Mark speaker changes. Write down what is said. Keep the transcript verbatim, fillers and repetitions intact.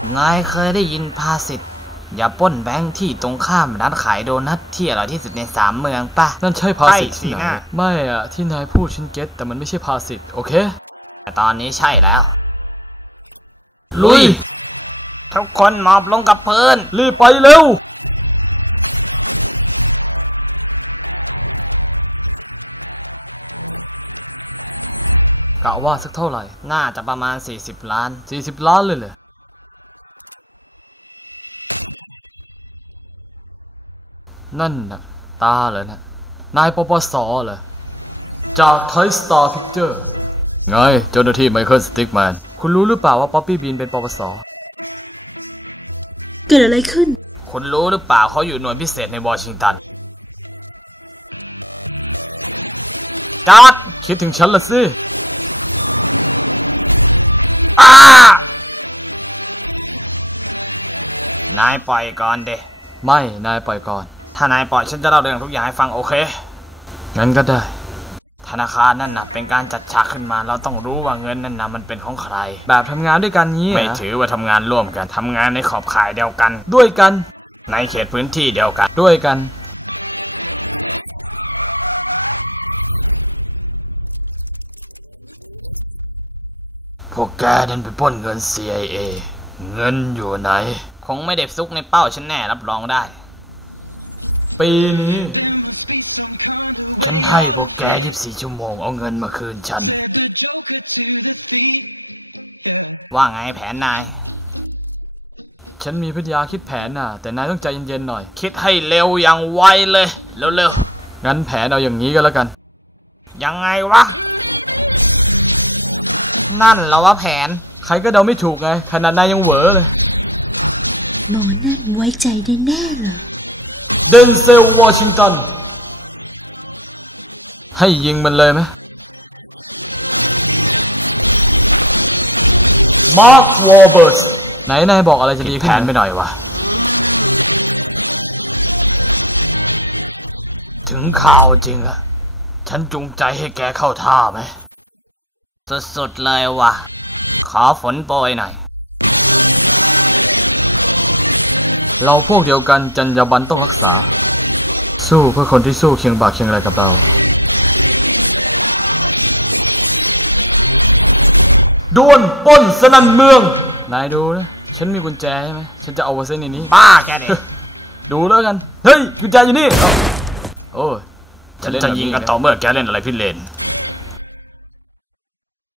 Speaker 1: นายเคยได้ยินภาษิตอย่าปล้นแบงค์ที่ตรงข้ามร้านขายโดนัทที่อร่อยที่สุดในสามเมืองป่ะ
Speaker 2: นั่นใช่ภาษิตที่ไหนไม่อะที่นายพูดฉันเก็ตแต่มันไม่ใช่ภาษิตโอเค
Speaker 1: แต่ตอนนี้ใช่แล้วลุยทุกคนหมอบลงกับพื้น
Speaker 2: รีบไปเร็วกะว่าสักเท่าไหร่
Speaker 1: น่าจะประมาณสี่สิบล้าน
Speaker 2: สี่สิบล้านเลยเหรอนั่นน่ะตาเหรอนะนายปปสเหรอจากไทยสตาร์พิกเจอร์ไงเจ้าหน้าที่ไมเคิลสติ๊กแมนคุณรู้หรือเปล่าว่าป๊อปปี้บีนเป็นปปส
Speaker 3: เกิดอะไรขึ้น
Speaker 1: คุณรู้หรือเปล่าเขาอยู่หน่วยพิเศษในวอชิงตัน
Speaker 2: จอดคิดถึงฉันละสิ
Speaker 1: อ้านายปล่อยก่อนเดะ
Speaker 2: ไม่นายปล่อยก่อน
Speaker 1: ถ้านายปล่อยฉันจะเล่าเรื่องทุกอย่างให้ฟังโอเค
Speaker 2: งั้นก็ได้
Speaker 1: ธนาคารนั่นน่ะเป็นการจัดฉากขึ้นมาเราต้องรู้ว่าเงินนั่นน่ะมันเป็นของใคร
Speaker 2: แบบทำงานด้วยกันงี้
Speaker 1: ไม่ถือว่าทำงานร่วมกันทำงานในขอบข่ายเดียวกัน
Speaker 2: ด้วยกัน
Speaker 1: ในเขตพื้นที่เดียวกัน
Speaker 2: ด้วยกัน
Speaker 1: พวกแกดันไปปล้นเงิน ซี ไอ เอ เงินอยู่ไหนคงไม่เด็บซุกในเป้าฉันแน่รับรองได้
Speaker 2: ปีนี้
Speaker 1: ฉันให้พวกแกยี่สิบสี่ชั่วโมงเอาเงินมาคืนฉันว่าไงแผนนาย
Speaker 2: ฉันมีปัญญาคิดแผนน่ะแต่นายต้องใจเย็นๆหน่อย
Speaker 1: คิดให้เร็วอย่างไวเลยเร็ว
Speaker 2: ๆงั้นแผนเอาอย่างนี้ก็แล้วกัน
Speaker 1: ยังไงวะนั่นเหรอวะแผน
Speaker 2: ใครก็เดาไม่ถูกไงขนาดนายยังเหวอเลย
Speaker 3: หมอนั่นไว้ใจได้แน่เหรอ
Speaker 2: เดนเซลวอชิงตันให้ยิงมันเลยไหมมาร์ควอลเบิร์ตไหนนายบอกอะไรจะดี
Speaker 1: แผนไปหน่อยวะถึงข่าวจริงอะฉันจูงใจให้แกเข้าท่าไหมสุดๆเลยวะขอฝนโปรยหน่อย
Speaker 2: เราพวกเดียวกันจรรยาบรรณต้องรักษาสู้เพื่อคนที่สู้เคียงบ่าเคียงไหล่กับเราดวลปล้นสนั่นเมืองนายดูนะฉันมีกุญแจใช่ไหมฉันจะเอาไว้เส้นนี้
Speaker 1: บ้าแกเด็ก
Speaker 2: ดูแล้วกันเฮ้ยกุญแจอยู่นี่โอ้
Speaker 1: ฉันจะยิงกันต่อเมื่อแกเล่นอะไรพิเรน